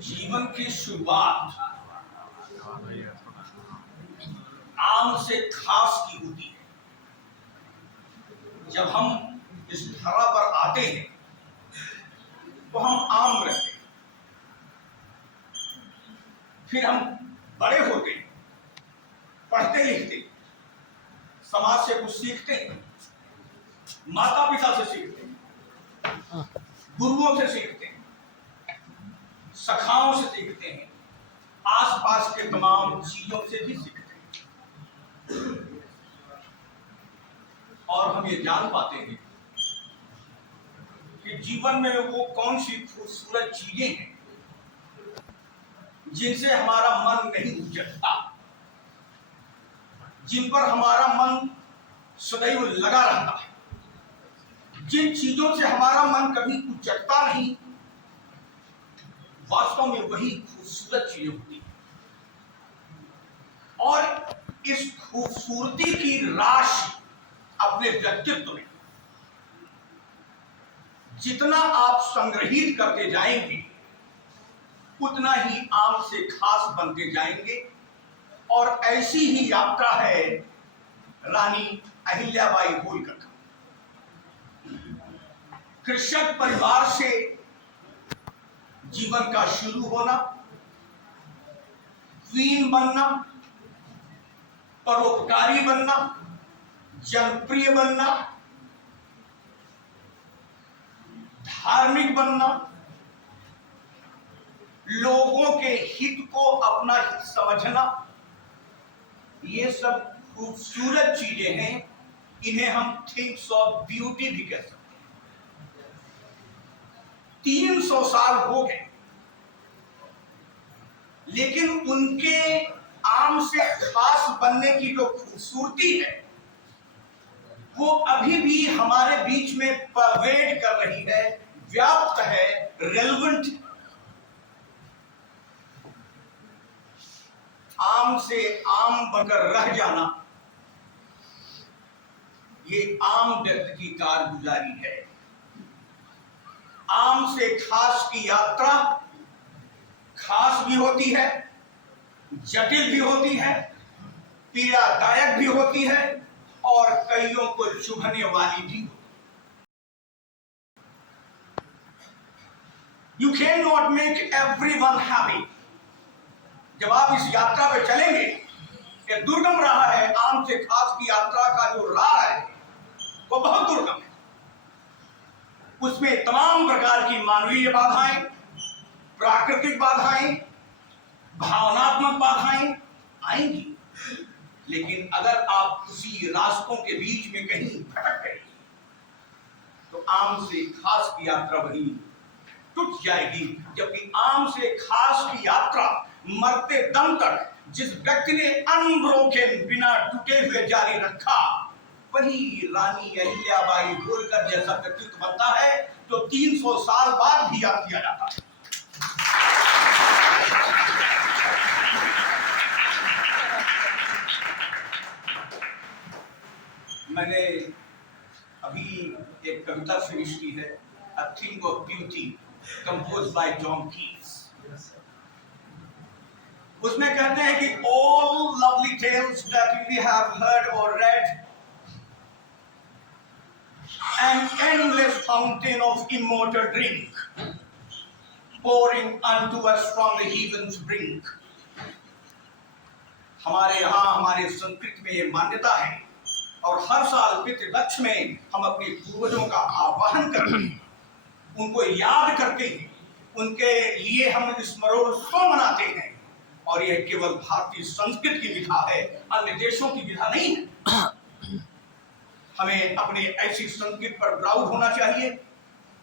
जीवन की शुरुआत आम से खास की होती है। जब हम इस धरा पर आते हैं तो हम आम रहते हैं, फिर हम बड़े होते हैं, पढ़ते लिखते, समाज से कुछ सीखते हैं, माता पिता से सीखते हैं, गुरुओं से सीखते हैं, सखाओं से सीखते हैं, आसपास के तमाम चीजों से भी सीखते हैं। और हम ये जान पाते हैं कि जीवन में वो कौन सी खूबसूरत चीजें हैं जिनसे हमारा मन नहीं उचटता, जिन पर हमारा मन सदैव लगा रहता है, जिन चीजों से हमारा मन कभी उचटता नहीं, वास्तव में वही खूबसूरत चीजें होती हैं। और इस खूबसूरती की राशि अपने व्यक्तित्व में जितना आप संग्रहित करते जाएंगे उतना ही आम से खास बनते जाएंगे। और ऐसी ही यात्रा है रानी अहिल्याबाई होलकर का। कृषक परिवार से जीवन का शुरू होना, क्वीन बनना, परोपकारी बनना, जनप्रिय बनना, धार्मिक बनना, लोगों के हित को अपना हित समझना, ये सब खूबसूरत चीजें हैं। इन्हें हम थिंग्स ऑफ ब्यूटी भी कह सकते हैं। 300 साल हो गए, लेकिन उनके आम से खास बनने की जो खूबसूरती है वो अभी भी हमारे बीच में परवेड कर रही है, व्याप्त है, रेलेवेंट है। आम से आम बनकर रह जाना, ये आम व्यक्ति की कारगुजारी है। आम से खास की यात्रा खास भी होती है, जटिल भी होती है, पीड़ादायक भी होती है और कईयों को चुभने वाली भी। You cannot make everyone happy। जब आप इस यात्रा पे चलेंगे, ये दुर्गम राह है, आम से खास की यात्रा का जो राह है वो बहुत दुर्गम है। उसमें तमाम प्रकार की मानवीय बाधाएं, प्राकृतिक बाधाएं, भावनात्मक बाधाएं आएंगी। लेकिन अगर आप उसी रास्तों के बीच में कहीं भटक गए तो आम से खास की यात्रा वहीं टूट जाएगी। जबकि आम से खास की यात्रा मरते दम तक जिस व्यक्ति ने अनब्रोकन, बिना टूटे हुए जारी रखा, वही रानी अहिल्याबाई होलकर जैसा व्यक्तित्व बनता है जो 300 साल बाद भी याद किया जाता है। मैंने अभी एक कविता फिनिश की है, a thing of beauty, compose bye John Keats. उसमें कहते हैं कि all lovely tales that we have heard or read, an endless fountain of immortal drink, pouring unto us from the heaven's brink। हमारे यहाँ, हमारे संस्कृति में ये मान्यता है और हर साल पितृपक्ष में हम अपने पूर्वजों का आवाहन करते हैं, उनको याद करते हैं, उनके लिए हम स्मरणोत्सव मनाते हैं। और यह केवल भारतीय संस्कृति की विधा है, अन्य देशों की विधा नहीं है। हमें अपने ऐसी संस्कृति पर प्राउड होना चाहिए,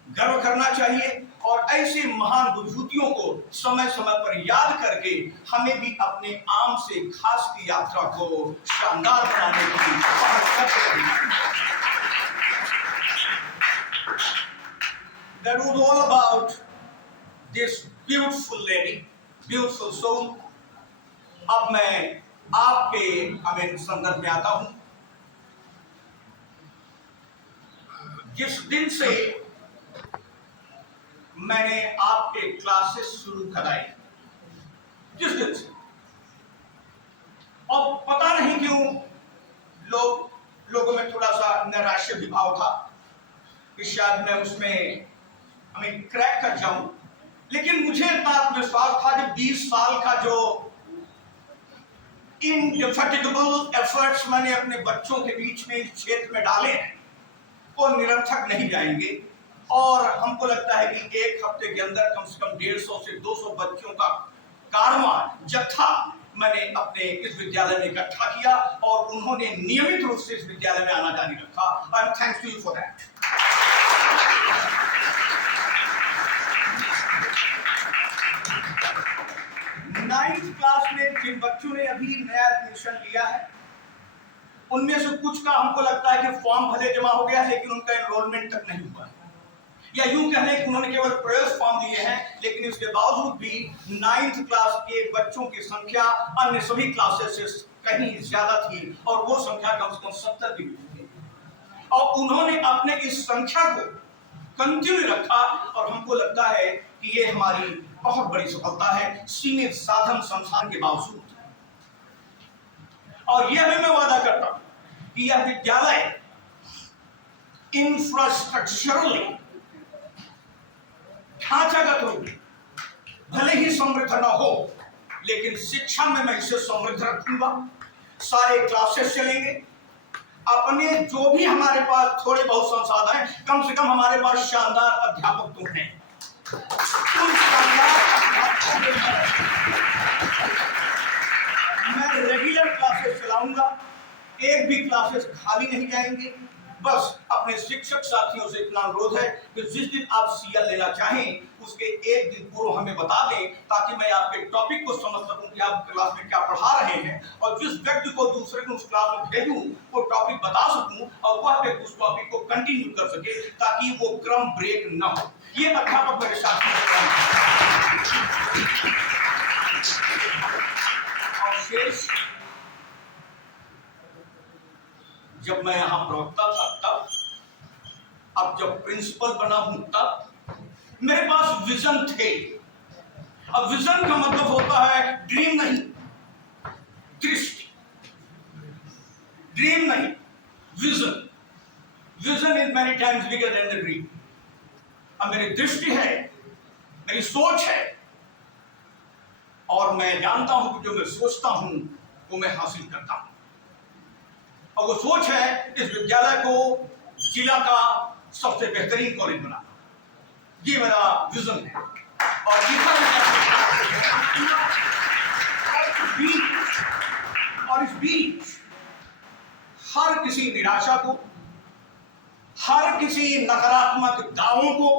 गर्व करना चाहिए और ऐसे महान विभूतियों को समय समय पर याद करके हमें भी अपने आम से खास की यात्रा को शानदार बनाने की कोशिश करते रहना। That was all about this beautiful lady, beautiful soul। अब मैं आपके संदर्भ में आता हूं। जिस दिन से मैंने आपके क्लासेस शुरू कराई जिस दिन से, और पता नहीं क्यों लोगों में थोड़ा सा नैराश्य भी भाव था कि शायद मैं उसमें हमें क्रैक कर जाऊं, लेकिन मुझे इतना आत्मविश्वास था कि 20 साल का जो इनडिफेटिगेबल एफर्ट्स मैंने अपने बच्चों के बीच में इस क्षेत्र में डाले हैं वो निरर्थक नहीं जाएंगे। और हमको लगता है कि एक हफ्ते के अंदर कम से कम 150 से 200 बच्चों का कारवां जत्था मैंने अपने इस विद्यालय में इकट्ठा किया और उन्होंने नियमित रूप से इस विद्यालय में आना जारी रखा। I am thanks to you for that. Ninth class में जिन बच्चों ने अभी नया एडमिशन लिया है उनमें से कुछ का हमको लगता है कि फॉर्म भले जमा हो गया है लेकिन उनका एनरोलमेंट तक नहीं हुआ है, या यूं कह लें कि उन्होंने केवल प्रवेश फॉर्म दिए हैं, लेकिन इसके बावजूद भी 9th क्लास के बच्चों की संख्या अन्य सभी क्लासेस से कहीं ज्यादा थी और वो संख्या कम से कम 70 की थी और उन्होंने अपने इस संख्या को कंटिन्यू रखा और हमको लगता है कि ये हमारी बहुत बड़ी सफलता है सीमित साधन संसाधन के बावजूद। और यह भी मैं वादा करता हूं कि यह विद्यालय इंफ्रास्ट्रक्चरली ढांचागत होगी, भले ही समृद्ध न हो लेकिन शिक्षा में मैं इसे समृद्ध रखूंगा। सारे क्लासेस चलेंगे, अपने जो भी हमारे पास थोड़े बहुत संसाधन हैं, कम से कम हमारे पास शानदार अध्यापक तो हैं। मैं रेगुलर क्लासेस चलाऊंगा, एक भी क्लासेस खाली नहीं जाएंगे। बस अपने शिक्षक साथियों से इतना अनुरोध है कि जिस दिन आप सीएल लेना चाहें उसके एक दिन पूर्व हमें बता दें ताकि मैं आपके टॉपिक को समझ सकूं कि आप क्लास में क्या पढ़ा रहे हैं और जिस व्यक्ति को दूसरे को उस क्लास में भेजूं वो टॉपिक बता सकूं और वह व्यक्ति उस टॉपिक को कंटिन्यू कर सके ताकि वो क्रम ब्रेक न हो। ये अध्यापक मेरे साथी और शेष जब मैं यहां प्रवक्ता था तब, अब जब प्रिंसिपल बना हूं तब मेरे पास विजन थे। अब विजन का मतलब होता है ड्रीम नहीं, दृष्टि। ड्रीम नहीं, vision. Vision is many times bigger than the dream. अब मेरी दृष्टि है, मेरी सोच है और मैं जानता हूं कि जो मैं सोचता हूं वो मैं हासिल करता हूं। और वो सोच है इस विद्यालय को जिला का सबसे बेहतरीन कॉलेज बनाना। ये मेरा विजन है और इस बीच हर किसी निराशा को, हर किसी नकारात्मक दावों को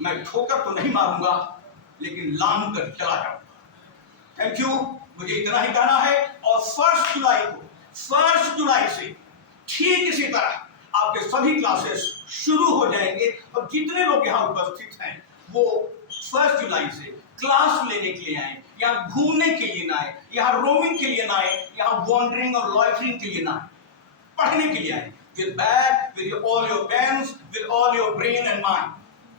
मैं ठोकर तो नहीं मारूंगा लेकिन लांघ कर चला जाऊंगा। थैंक यू, मुझे इतना ही कहना है। और 1 जुलाई से ठीक इसी तरह आपके सभी क्लासेस शुरू हो जाएंगे और जितने लोग यहाँ उपस्थित हैं वो 1 जुलाई से क्लास लेने के लिए आए, यहाँ घूमने के लिए ना आए, यहाँ रोमिंग के लिए ना आए, यहाँ वॉन्डरिंग और लॉइटरिंग के लिए ना आए, पढ़ने के लिए आए। With bag, with all your pens, with all your brain and mind,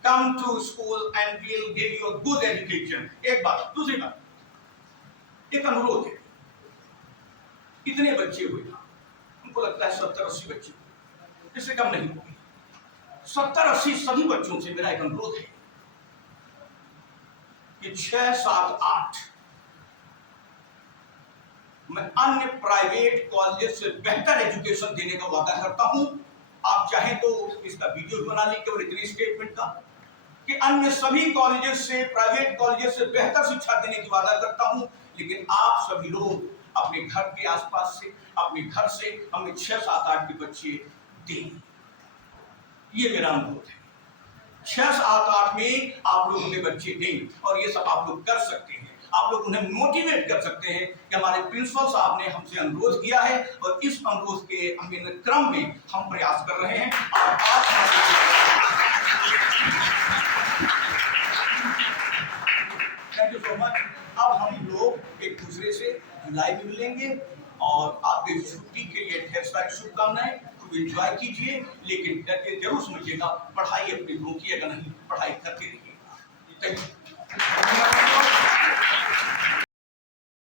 come to school and we'll give you a good education। एक बात। दूसरी बात, एक अनुरोध है। इतने बच्चे हुए ना, हमको लगता है 70-80 बच्चे, इससे कम नहीं होंगे। 70-80 सभी बच्चों से मेरा एक अनुरोध है कि 6, 7, 8 मैं अन्य प्राइवेट कॉलेज से बेहतर एजुकेशन देने का वादा करता हूं। आप चाहें तो इसका वीडियो बना लें केवल इतनी स्टेटमेंट का कि अन्य सभी कॉलेजेस से, प्राइवेट कॉलेजेस से बेहतर शिक्षा देने की वादा करता हूं, लेकिन आप सभी लोग अपने घर के आसपास से, अपने घर से हमें 6, 7, 8 के बच्चे दें। ये मेरा अनुरोध है। 6, 7, 8 में आप लोग हमें बच्चे दें और ये सब आप लोग कर सकते हैं। आप लोग उन्हें मोटिवेट कर सकते हैं कि हमारे प्रिंसिपल साहब ने हमसे अनुरोध किया है और इस अनुरोध के क्रम में हम प्रयास कर रहे हैं। और थैंक यू सो मच। अब हम लोग एक दूसरे से जुलाई में मिलेंगे और आपके छुट्टी के लिए ढेर सारी शुभकामनाएं। को एंजॉय कीजिए, लेकिन जरूर समझिएगा पढ़ाई अपनी रोकिएगा नहीं, पढ़ाई करते रहिएगा। Thank you.